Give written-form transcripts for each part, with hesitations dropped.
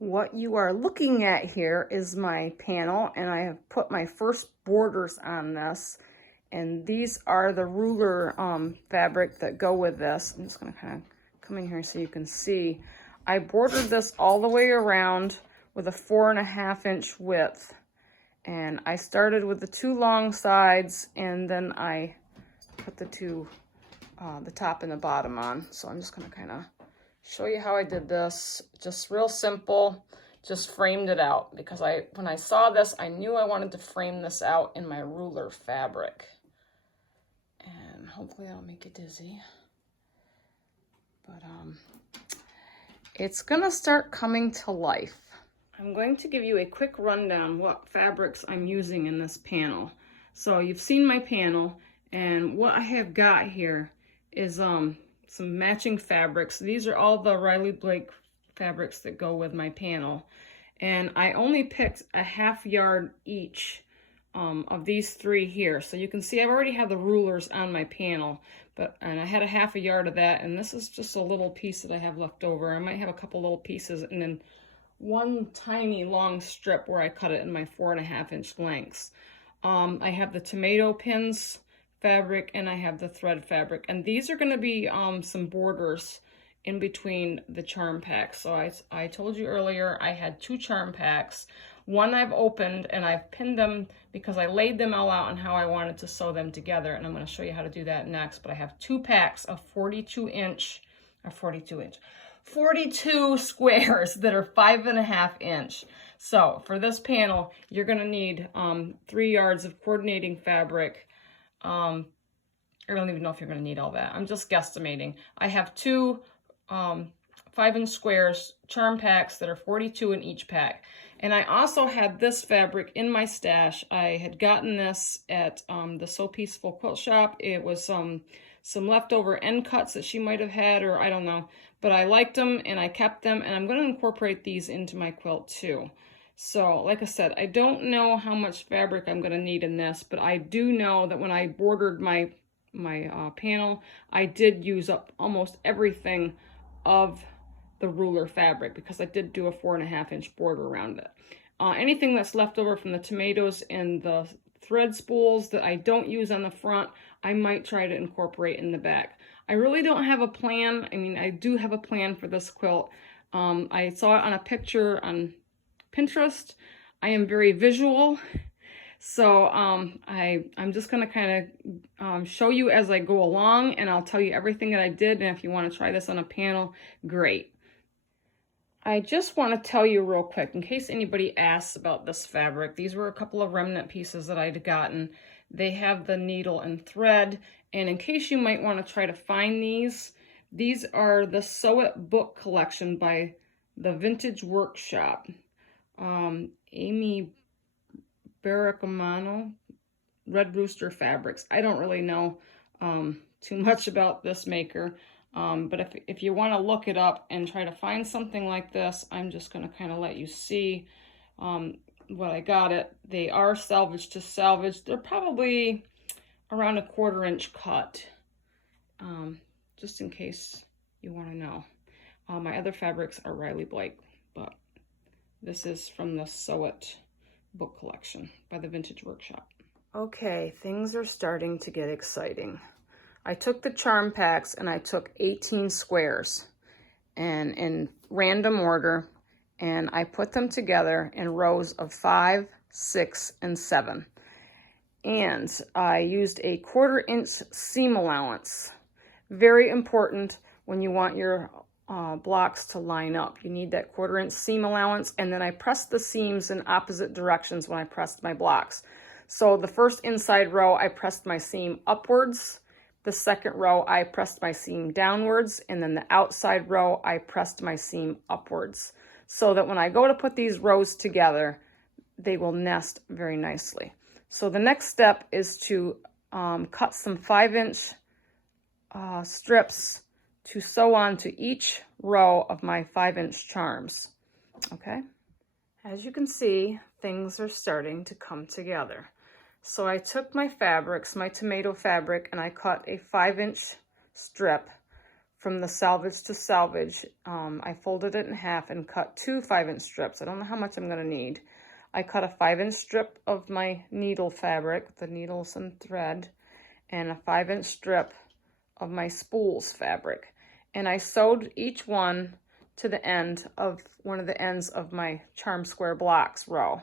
What you are looking at here is my panel, and I have put my first borders on this, and these are the ruler fabric that go with this. I'm just going to kind of come in here so you can see. I bordered this all the way around with a 4.5-inch width, and I started with the two long sides, and then I put the two, the top and the bottom on. So I'm just going to kind of show you how I did this. Just real simple, just framed it out because when I saw this, I knew I wanted to frame this out in my ruler fabric. And hopefully that'll make you dizzy. But it's gonna start coming to life. I'm going to give you a quick rundown what fabrics I'm using in this panel. So you've seen my panel, and what I have got here is some matching fabrics. These are all the Riley Blake fabrics that go with my panel. And I only picked a 1/2 yard each of these three here. So you can see I've already had the rulers on my panel, and I had a 1/2 yard of that, and this is just a little piece that I have left over. I might have a couple little pieces, and then one tiny long strip where I cut it in my 4.5-inch lengths. I have the tomato pins fabric, and I have the thread fabric, and these are going to be some borders in between the charm packs. So I told you earlier I had 2 charm packs. One I've opened and I've pinned them because I laid them all out on how I wanted to sew them together, and I'm going to show you how to do that next. But I have 2 packs of 42 squares that are 5.5 inch. So for this panel, you're going to need 3 yards of coordinating fabric. I don't even know if you're going to need all that. I'm just guesstimating. I have 2 5-inch squares charm packs that are 42 in each pack. And I also had this fabric in my stash. I had gotten this at the So Peaceful Quilt Shop. It was some leftover end cuts that she might have had, or I don't know. But I liked them and I kept them, and I'm going to incorporate these into my quilt too. So like I said, I don't know how much fabric I'm going to need in this, but I do know that when I bordered my panel, I did use up almost everything of the ruler fabric because I did do a 4.5-inch border around it. Anything that's left over from the tomatoes and the thread spools that I don't use on the front, I might try to incorporate in the back. I really don't have a plan. I mean, I do have a plan for this quilt. I saw it on a picture on Pinterest. I am very visual. So I'm just going to kind of show you as I go along, and I'll tell you everything that I did, and if you want to try this on a panel, great. I just want to tell you real quick, in case anybody asks about this fabric, these were a couple of remnant pieces that I'd gotten. They have the needle and thread, and in case you might want to try to find these are the Sew It book collection by the Vintage Workshop. Amy Barracamano, Red Rooster Fabrics. I don't really know too much about this maker, but if you want to look it up and try to find something like this, I'm just going to kind of let you see what I got it. They are salvage to salvage. They're probably around a 1/4 inch cut, just in case you want to know. My other fabrics are Riley Blake, but this is from the Sew It book collection by the Vintage Workshop. Okay, things are starting to get exciting. I took the charm packs and I took 18 squares and in random order, and I put them together in rows of 5, 6, and 7. And I used a 1/4 inch seam allowance. Very important when you want your blocks to line up. You need that 1/4 inch seam allowance, and then I pressed the seams in opposite directions when I pressed my blocks. So the first inside row, I pressed my seam upwards. The second row, I pressed my seam downwards, and then the outside row, I pressed my seam upwards, so that when I go to put these rows together, they will nest very nicely. So the next step is to cut some 5-inch strips to sew on to each row of my 5-inch charms. Okay, as you can see, things are starting to come together. So I took my fabrics, my tomato fabric, and I cut a 5-inch strip from the salvage to salvage. I folded it in half and cut 2 5-inch strips. I don't know how much I'm going to need. I cut a 5-inch strip of my needle fabric, the needles and thread, and a 5-inch strip of my spools fabric. And I sewed each one to the end of one of the ends of my charm square blocks row.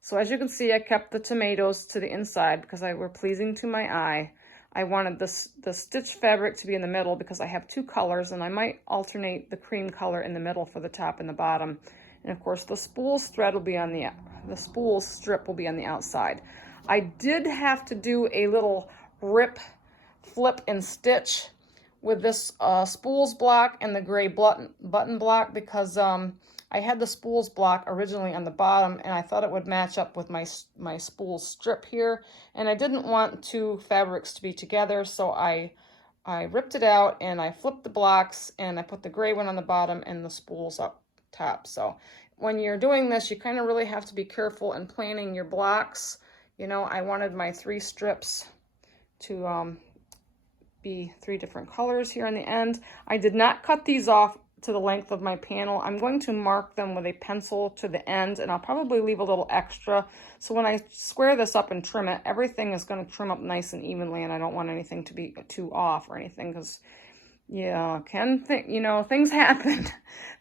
So as you can see, I kept the tomatoes to the inside because they were pleasing to my eye. I wanted the stitch fabric to be in the middle because I have 2 colors, and I might alternate the cream color in the middle for the top and the bottom. And of course, the spools thread will be on the spools strip will be on the outside. I did have to do a little rip, flip, and stitch with this spools block and the gray button block because I had the spools block originally on the bottom, and I thought it would match up with my spools strip here, and I didn't want 2 fabrics to be together, so I ripped it out and I flipped the blocks and I put the gray one on the bottom and the spools up top. So when you're doing this, you kind of really have to be careful in planning your blocks. You know, I wanted my 3 strips to be 3 different colors here on the end. I did not cut these off to the length of my panel. I'm going to mark them with a pencil to the end, and I'll probably leave a little extra. So when I square this up and trim it, everything is going to trim up nice and evenly, and I don't want anything to be too off or anything because, yeah, things happen.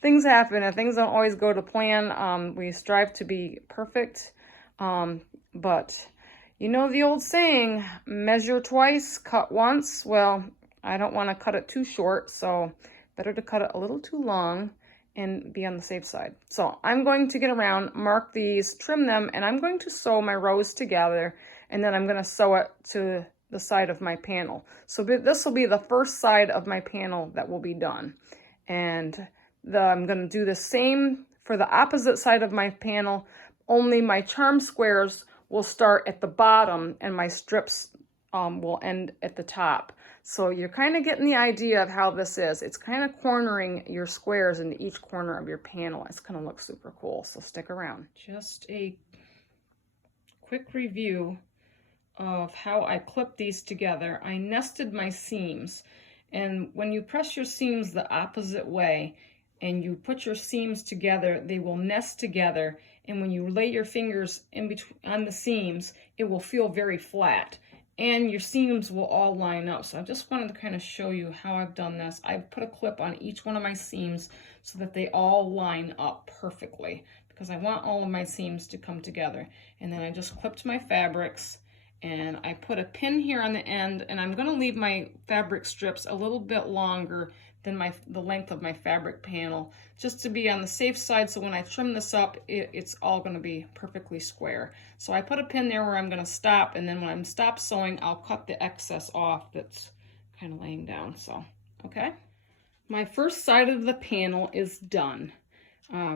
Things happen, and things don't always go to plan. We strive to be perfect, but you know the old saying, measure twice, cut once. Well, I don't want to cut it too short, so better to cut it a little too long and be on the safe side. So I'm going to get around, mark these, trim them, and I'm going to sew my rows together, and then I'm going to sew it to the side of my panel. So this will be the first side of my panel that will be done. And I'm going to do the same for the opposite side of my panel, only my charm squares will start at the bottom and my strips will end at the top. So you're kind of getting the idea of how this is. It's kind of cornering your squares into each corner of your panel. It's going to look super cool, so stick around. Just a quick review of how I clip these together. I nested my seams, and when you press your seams the opposite way and you put your seams together, they will nest together, and when you lay your fingers in between on the seams, it will feel very flat. And your seams will all line up. So I just wanted to kind of show you how I've done this. I've put a clip on each one of my seams so that they all line up perfectly because I want all of my seams to come together. And then I just clipped my fabrics and I put a pin here on the end, and I'm going to leave my fabric strips a little bit longer than the length of my fabric panel, just to be on the safe side, so when I trim this up, it's all going to be perfectly square. So I put a pin there where I'm going to stop, and then when I'm stopped sewing, I'll cut the excess off that's kind of laying down. So, okay. My first side of the panel is done.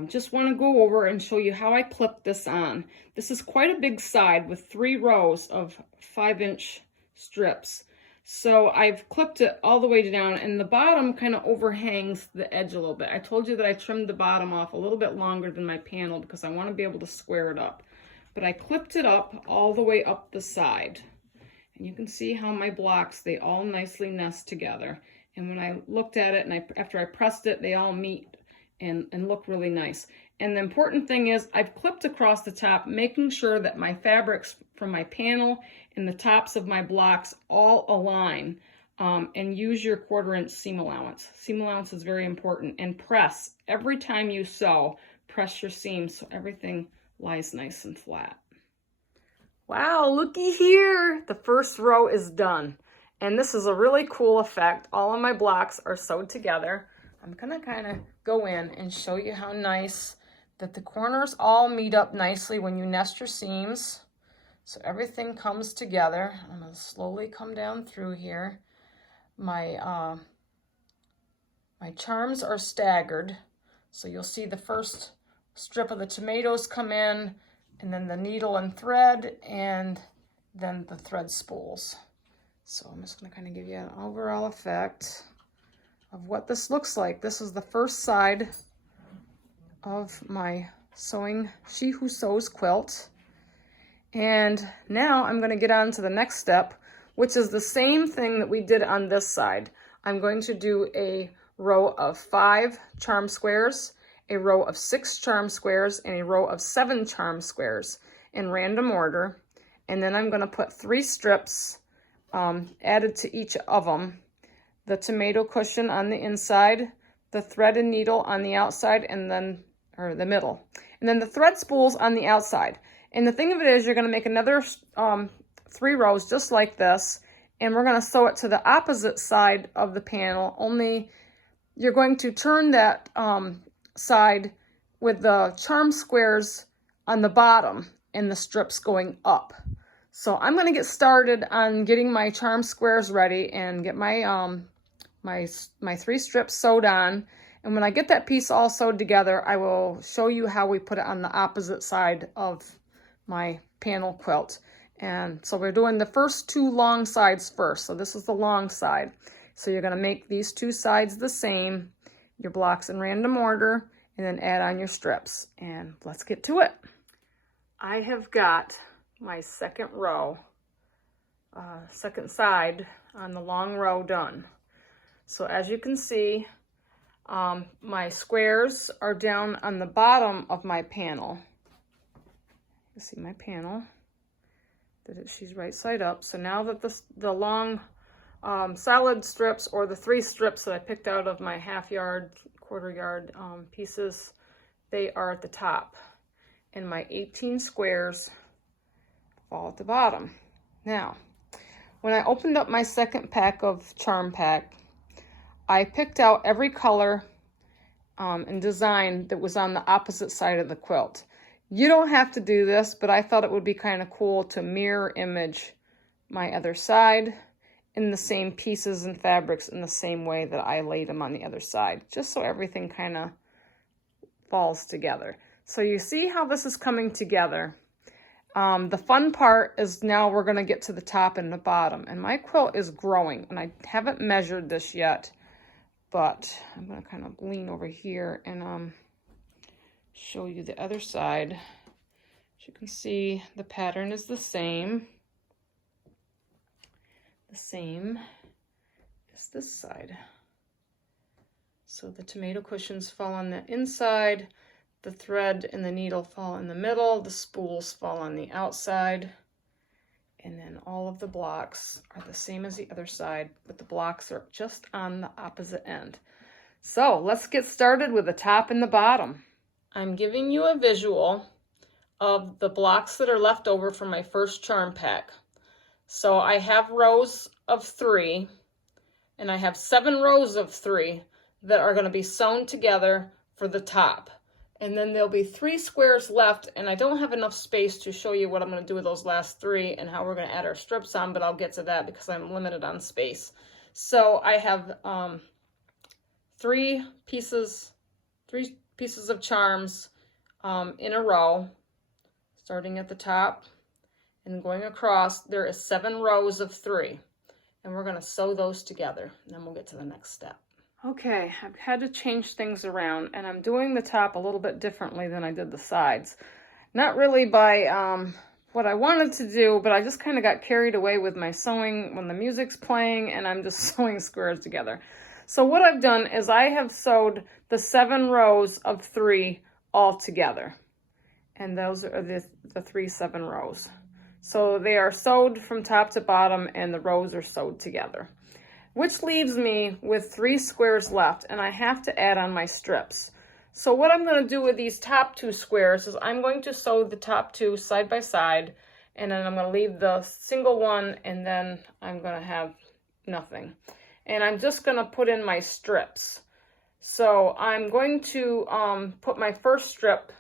Just want to go over and show you how I clipped this on. This is quite a big side with 3 rows of 5-inch strips. So I've clipped it all the way down, and the bottom kind of overhangs the edge a little bit. I told you that I trimmed the bottom off a little bit longer than my panel because I want to be able to square it up. But I clipped it up all the way up the side. And you can see how my blocks, they all nicely nest together. And when I looked at it, and after I pressed it, they all meet and look really nice. And the important thing is I've clipped across the top, making sure that my fabrics from my panel and the tops of my blocks all align, and use your 1/4-inch seam allowance. Seam allowance is very important, and press. Every time you sew, press your seams so everything lies nice and flat. Wow, looky here. The first row is done. And this is a really cool effect. All of my blocks are sewed together. I'm gonna kind of go in and show you how nice that the corners all meet up nicely when you nest your seams. So everything comes together. I'm gonna slowly come down through here. My charms are staggered. So you'll see the first strip of the tomatoes come in, and then the needle and thread, and then the thread spools. So I'm just gonna kind of give you an overall effect of what this looks like. This is the first side of my sewing She Who Sews quilt. And now I'm going to get on to the next step, which is the same thing that we did on this side. I'm going to do a row of 5 charm squares, a row of 6 charm squares, and a row of 7 charm squares in random order. And then I'm going to put 3 strips added to each of them. The tomato cushion on the inside, the thread and needle on the outside, and then, or the middle. And then the thread spools on the outside. And the thing of it is, you're going to make another 3 rows just like this. And we're going to sew it to the opposite side of the panel, only you're going to turn that side with the charm squares on the bottom and the strips going up. So I'm going to get started on getting my charm squares ready and get my my 3 strips sewed on. And when I get that piece all sewed together, I will show you how we put it on the opposite side of my panel quilt. And so we're doing the first 2 long sides first. So this is the long side. So you're going to make these 2 sides the same, your blocks in random order, and then add on your strips. And let's get to it. I have got my second row, second side on the long row done. So as you can see, my squares are down on the bottom of my panel. You see my panel, she's right side up. So now that the long solid strips, or the 3 strips that I picked out of my half yard, quarter yard pieces, they are at the top. And my 18 squares fall at the bottom. Now, when I opened up my second pack of charm pack, I picked out every color and design that was on the opposite side of the quilt. You don't have to do this, but I thought it would be kind of cool to mirror image my other side in the same pieces and fabrics in the same way that I laid them on the other side, just so everything kind of falls together. So you see how this is coming together. The fun part is now we're going to get to the top and the bottom. And my quilt is growing, and I haven't measured this yet, but I'm going to kind of lean over here and show you the other side. As you can see, the pattern is the same as this side. So the tomato cushions fall on the inside, the thread and the needle fall in the middle, the spools fall on the outside, and then all of the blocks are the same as the other side, but the blocks are just on the opposite end. So let's get started with the top and the bottom. I'm giving you a visual of the blocks that are left over from my first charm pack. So I have rows of 3, and I have 7 rows of 3 that are going to be sewn together for the top. And then there'll be 3 squares left, and I don't have enough space to show you what I'm going to do with those last 3 and how we're going to add our strips on, but I'll get to that because I'm limited on space. So I have 3 pieces of charms in a row, starting at the top and going across. There is 7 rows of 3, and we're going to sew those together, and then we'll get to the next step. Okay, I've had to change things around, and I'm doing the top a little bit differently than I did the sides. Not really by what I wanted to do, but I just kind of got carried away with my sewing when the music's playing, and I'm just sewing squares together. So what I've done is I have sewed the 7 rows of 3 all together, and those are the 3 7 rows. So they are sewed from top to bottom, and the rows are sewed together, which leaves me with 3 squares left, and I have to add on my strips. So what I'm going to do with these top 2 squares is I'm going to sew the top 2 side by side, and then I'm going to leave the single one, and then I'm going to have nothing. And I'm just going to put in my strips. So I'm going to put my first strip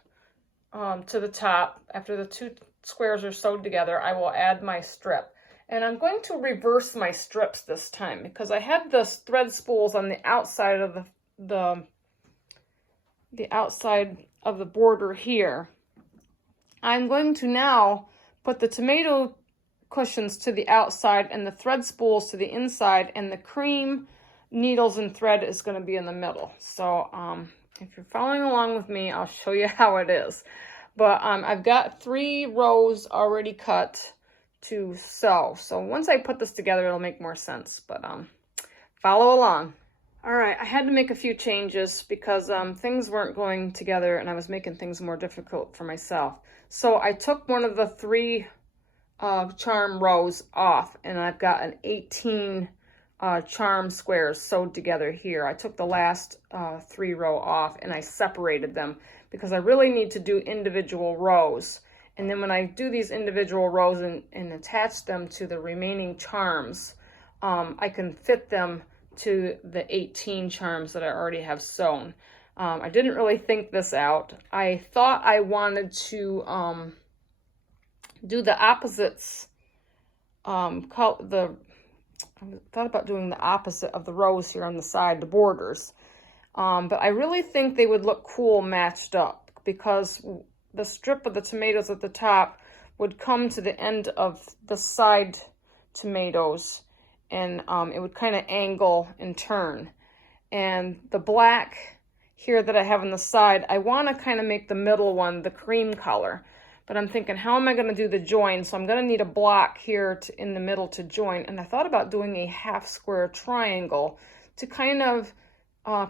to the top. After the 2 squares are sewed together, I will add my strip. And I'm going to reverse my strips this time because I had the thread spools on the outside of the outside of the border here. I'm going to now put the tomato cushions to the outside and the thread spools to the inside, and the cream needles and thread is going to be in the middle. So if you're following along with me, I'll show you how it is. But I've got 3 rows already cut to sew. So once I put this together, it'll make more sense. But follow along. All right, I had to make a few changes because things weren't going together and I was making things more difficult for myself. So I took one of the 3 charm rows off, and I've got an 18 charm squares sewed together here. I took the last 3 row off and I separated them because I really need to do individual rows. And then when I do these individual rows and attach them to the remaining charms, I can fit them to the 18 charms that I already have sewn. I didn't really think this out. I thought I wanted to do the opposites. I thought about doing the opposite of the rows here on the side, the borders. But I really think they would look cool matched up because the strip of the tomatoes at the top would come to the end of the side tomatoes, and it would kind of angle and turn. And the black here that I have on the side, I want to kind of make the middle one the cream color. But I'm thinking, how am I going to do the join? So I'm going to need a block here in the middle to join. And I thought about doing a half square triangle to kind of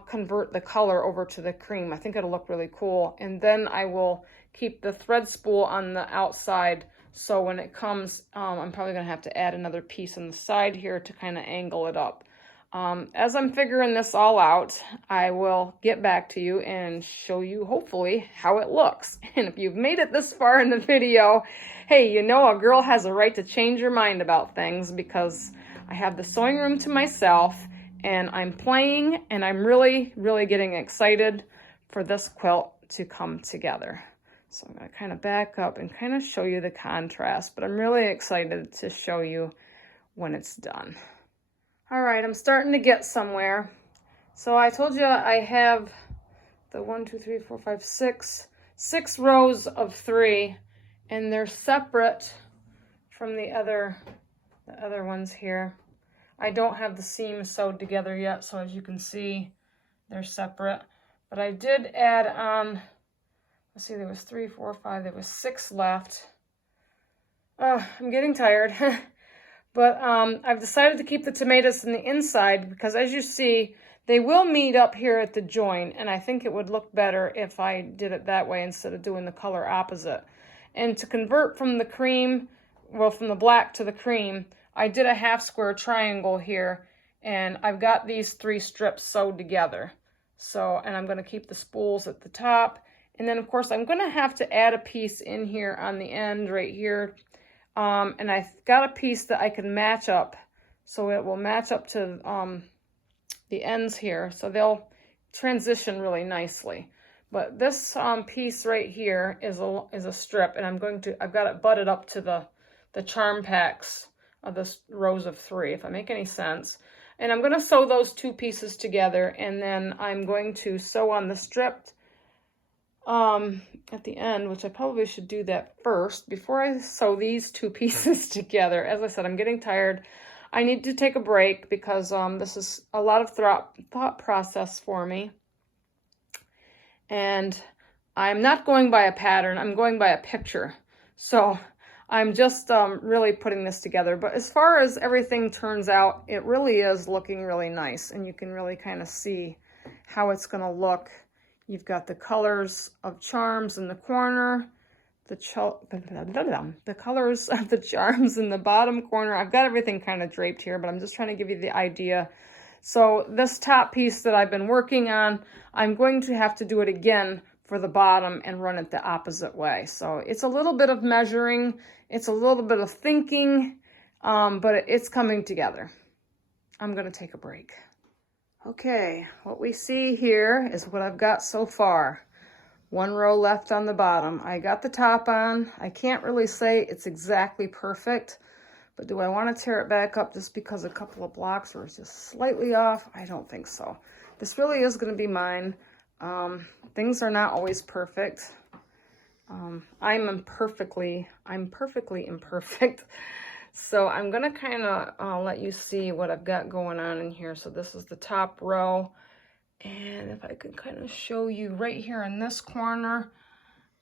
convert the color over to the cream. I think it'll look really cool. And then I will keep the thread spool on the outside. So when it comes, I'm probably going to have to add another piece on the side here to kind of angle it up. As I'm figuring this all out, I will get back to you and show you, hopefully, how it looks. And if you've made it this far in the video, hey, you know a girl has a right to change her mind about things because I have the sewing room to myself and I'm playing and I'm really, really getting excited for this quilt to come together. So I'm going to kind of back up and kind of show you the contrast, but I'm really excited to show you when it's done. All right, I'm starting to get somewhere. So I told you I have the 6 rows of 3, and they're separate from the other ones here. I don't have the seams sewed together yet, so as you can see, they're separate. But I did add on, let's see, there was 3, 4, 5, there was 6 left. Oh, I'm getting tired. But I've decided to keep the tomatoes in the inside because, as you see, they will meet up here at the join, and I think it would look better if I did it that way instead of doing the color opposite. And to convert from the cream, well, from the black to the cream, I did a half square triangle here, and I've got these 3 strips sewed together. So, and I'm going to keep the spools at the top, and then, of course, I'm going to have to add a piece in here on the end right here. And I've got a piece that I can match up, so it will match up to the ends here, so they'll transition really nicely. But this piece right here is a strip, and I've got it butted up to the charm packs of the rows of 3, if I make any sense. And I'm going to sew those 2 pieces together, and then I'm going to sew on the strip at the end, which I probably should do that first before I sew these 2 pieces together. As I said, I'm getting tired. I need to take a break because this is a lot of thought process for me. And I'm not going by a pattern, I'm going by a picture. So I'm just really putting this together. But as far as everything turns out, it really is looking really nice. And you can really kind of see how it's going to look. You've got the colors of charms in the corner, the colors of the charms in the bottom corner. I've got everything kind of draped here, but I'm just trying to give you the idea. So this top piece that I've been working on, I'm going to have to do it again for the bottom and run it the opposite way. So it's a little bit of measuring, it's a little bit of thinking, but it's coming together. I'm going to take a break. Okay, what we see here is what I've got so far. 1 row left on the bottom. I got the top on. I can't really say it's exactly perfect, but do I want to tear it back up just because a couple of blocks are just slightly off? I don't think so. This really is going to be mine. Things are not always perfect. I'm perfectly imperfect. So I'm going to kind of let you see what I've got going on in here. So this is the top row. And if I could kind of show you right here in this corner,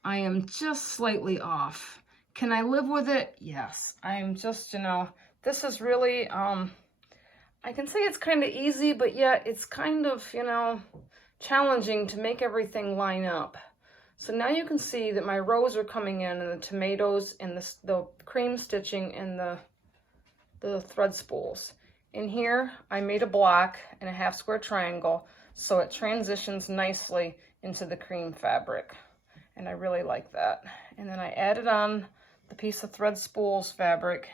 I am just slightly off. Can I live with it? Yes. I'm just, this is really, I can say it's kind of easy, but yet it's kind of, you know, challenging to make everything line up. So now you can see that my rows are coming in, and the tomatoes and the cream stitching and the thread spools. In here, I made a block and a half square triangle, so it transitions nicely into the cream fabric. And I really like that. And then I added on the piece of thread spools fabric,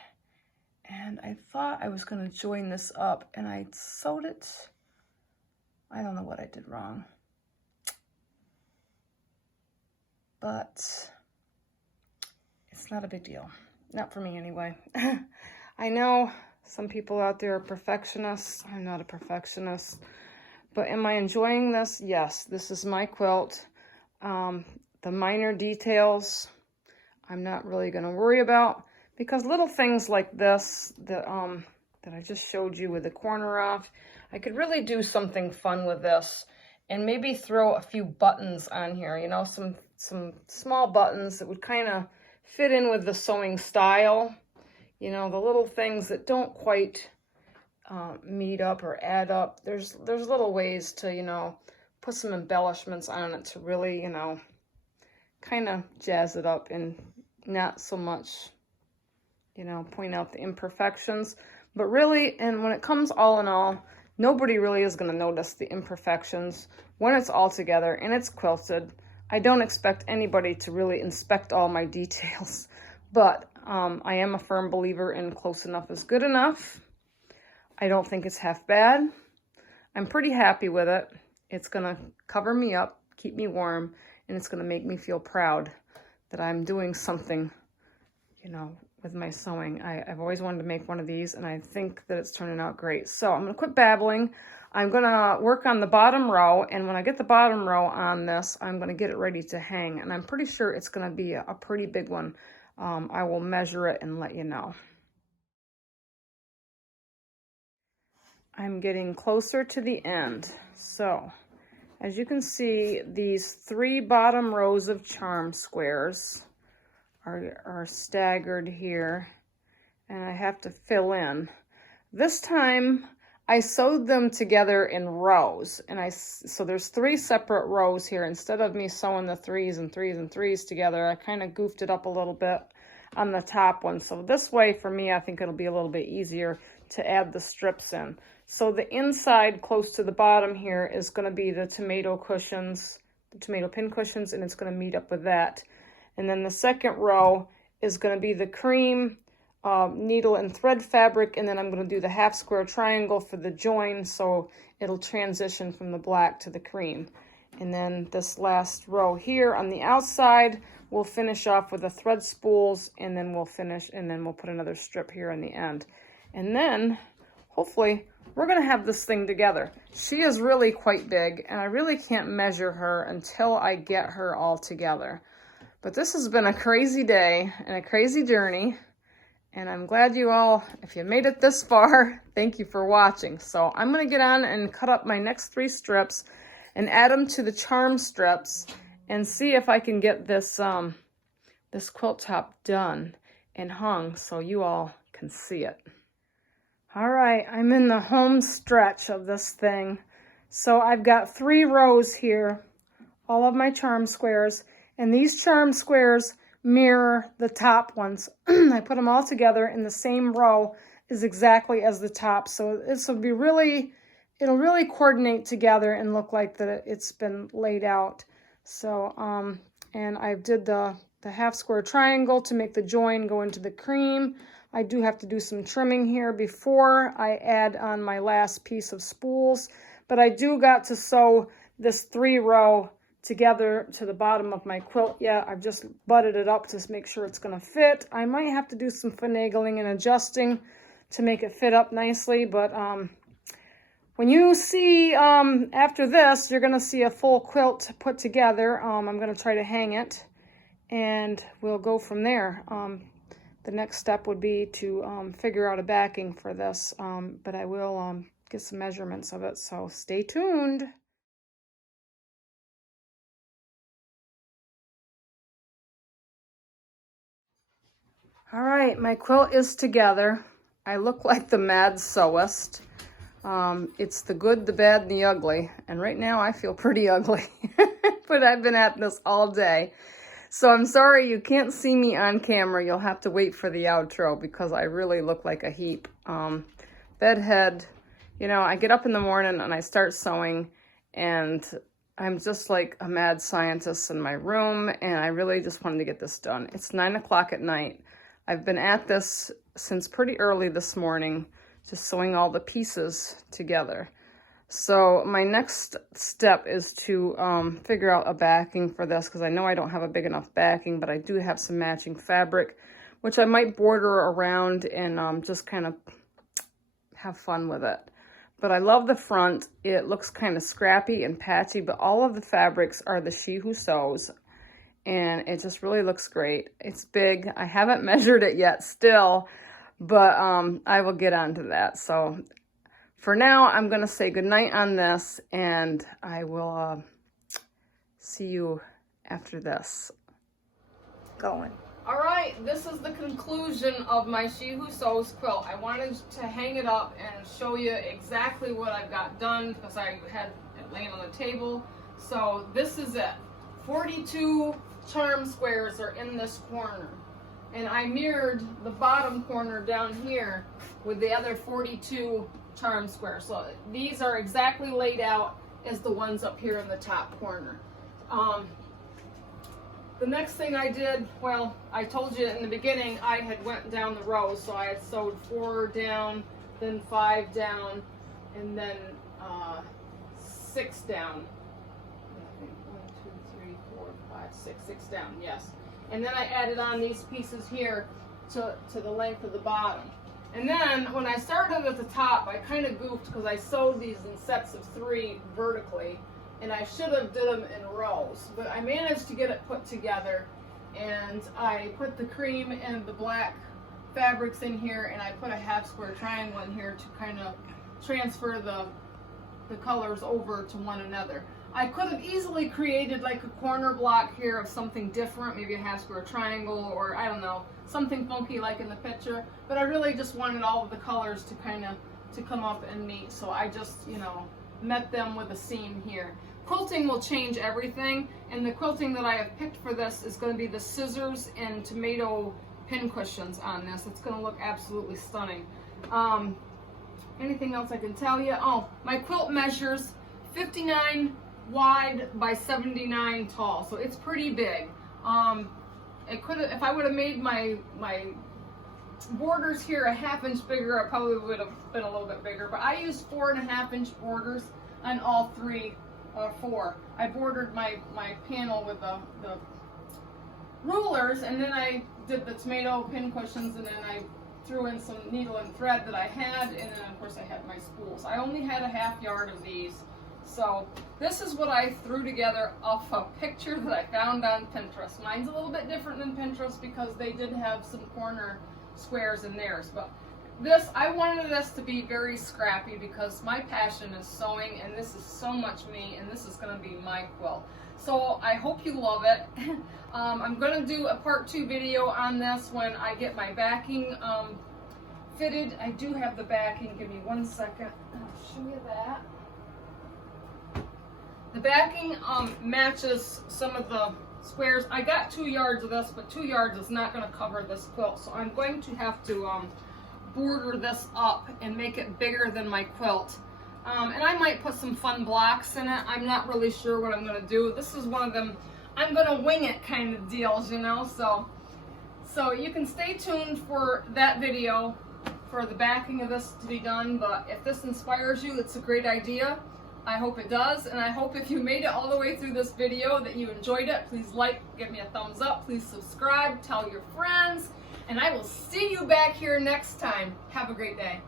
and I thought I was going to join this up, and I sewed it. I don't know what I did wrong, but it's not a big deal. Not for me anyway. I know some people out there are perfectionists. I'm not a perfectionist. But am I enjoying this? Yes, this is my quilt. The minor details, I'm not really going to worry about, because little things like this that I just showed you with the corner off, I could really do something fun with this, and maybe throw a few buttons on here, you know, some small buttons that would kind of fit in with the sewing style, you know, the little things that don't quite meet up or add up. There's little ways to, you know, put some embellishments on it to really, you know, kind of jazz it up and not so much, you know, point out the imperfections. But really, and when it comes all in all, nobody really is going to notice the imperfections when it's all together and it's quilted. I don't expect anybody to really inspect all my details, but I am a firm believer in close enough is good enough. I don't think it's half bad. I'm pretty happy with it. It's going to cover me up, keep me warm, and it's going to make me feel proud that I'm doing something, you know, with my sewing. I've always wanted to make one of these, and I think that it's turning out great. So I'm going to quit babbling. I'm going to work on the bottom row, and when I get the bottom row on this, I'm going to get it ready to hang, and I'm pretty sure it's going to be a pretty big one. I will measure it and let you know. I'm getting closer to the end. So as you can see, these 3 bottom rows of charm squares are staggered here, and I have to fill in. This time I sewed them together in rows, and so there's 3 separate rows here. Instead of me sewing the 3s and 3s and 3s together, I kind of goofed it up a little bit on the top one. So this way, for me, I think it'll be a little bit easier to add the strips in. So the inside close to the bottom here is going to be the tomato cushions, the tomato pin cushions, and it's going to meet up with that. And then the second row is going to be the cream needle and thread fabric, and then I'm going to do the half square triangle for the join, so it'll transition from the black to the cream. And then this last row here on the outside, we'll finish off with the thread spools, and then we'll finish, and then we'll put another strip here in the end. And then hopefully we're going to have this thing together. She is really quite big, and I really can't measure her until I get her all together. But this has been a crazy day and a crazy journey, and I'm glad you all, if you made it this far, thank you for watching. So I'm going to get on and cut up my next 3 strips and add them to the charm strips and see if I can get this this quilt top done and hung so you all can see it. All right, I'm in the home stretch of this thing. So I've got 3 rows here, all of my charm squares, and these charm squares mirror the top ones. I put them all together in the same row is exactly as the top. So this will be really, it'll really coordinate together and look like that it's been laid out. So, and I did the half square triangle to make the join go into the cream. I do have to do some trimming here before I add on my last piece of spools, but I do got to sew this 3-row together to the bottom of my quilt. Yeah, I've just butted it up to make sure it's going to fit. I might have to do some finagling and adjusting to make it fit up nicely, but when you see after this, you're going to see a full quilt put together. I'm going to try to hang it, and we'll go from there. The next step would be to figure out a backing for this, but I will get some measurements of it, so stay tuned. All right, my quilt is together. I look like the mad sewist. It's the good, the bad, and the ugly. And right now I feel pretty ugly, but I've been at this all day. So I'm sorry you can't see me on camera. You'll have to wait for the outro because I really look like a heap. Bedhead, you know, I get up in the morning and I start sewing and I'm just like a mad scientist in my room and I really just wanted to get this done. It's 9 o'clock at night. I've been at this since pretty early this morning, just sewing all the pieces together. So my next step is to figure out a backing for this because I know I don't have a big enough backing, but I do have some matching fabric, which I might border around and just kind of have fun with it. But I love the front. It looks kind of scrappy and patchy, but all of the fabrics are the She Who Sews, and it just really looks great. It's big. I haven't measured it yet still, but I will get onto that. So for now, I'm going to say goodnight on this, and I will see you after this. Going. All right, this is the conclusion of my She Who Sews quilt. I wanted to hang it up and show you exactly what I've got done because I had it laying on the table. So this is it. 42 charm squares are in this corner. And I mirrored the bottom corner down here with the other 42 charm squares. So these are exactly laid out as the ones up here in the top corner. The next thing I did, well, I told you in the beginning, I had went down the rows. So I had sewed 4 down, then 5 down, and then 6 down. 1, 2, 3, 4, 5, 6 down, yes. And then I added on these pieces here to the length of the bottom. And then when I started at the top, I kind of goofed because I sewed these in sets of 3 vertically. And I should have did them in rows, but I managed to get it put together. And I put the cream and the black fabrics in here, and I put a half square triangle in here to kind of transfer the colors over to one another. I could have easily created like a corner block here of something different, maybe a half square triangle, or I don't know, something funky like in the picture, but I really just wanted all of the colors to kind of to come up and meet, so I just, you know, met them with a seam here. Quilting will change everything, and the quilting that I have picked for this is going to be the scissors and tomato pin cushions on this. It's going to look absolutely stunning. Anything else I can tell you? Oh, my quilt measures 59 wide by 79 tall, so it's pretty big. It could have, if I would have made my borders here a ½ inch bigger, it probably would have been a little bit bigger, but I used 4.5 inch borders on all 4. I bordered my panel with the rulers, and then I did the tomato pin cushions, and then I threw in some needle and thread that I had, and then of course I had my spools. I only had a ½ yard of these. So this is what I threw together off a picture that I found on Pinterest. Mine's a little bit different than Pinterest because they did have some corner squares in theirs. But this, I wanted this to be very scrappy because my passion is sewing, and this is so much me, and this is going to be my quilt. So I hope you love it. I'm going to do a part 2 video on this when I get my backing fitted. I do have the backing. Give me 1 second. I'll show you that. The backing matches some of the squares. I got 2 yards of this, but 2 yards is not going to cover this quilt. So I'm going to have to border this up and make it bigger than my quilt. And I might put some fun blocks in it. I'm not really sure what I'm going to do. This is one of them, I'm going to wing it kind of deals, you know. So you can stay tuned for that video for the backing of this to be done. But if this inspires you, it's a great idea. I hope it does, and I hope if you made it all the way through this video that you enjoyed it. Please like, give me a thumbs up, please subscribe, tell your friends, and I will see you back here next time. Have a great day.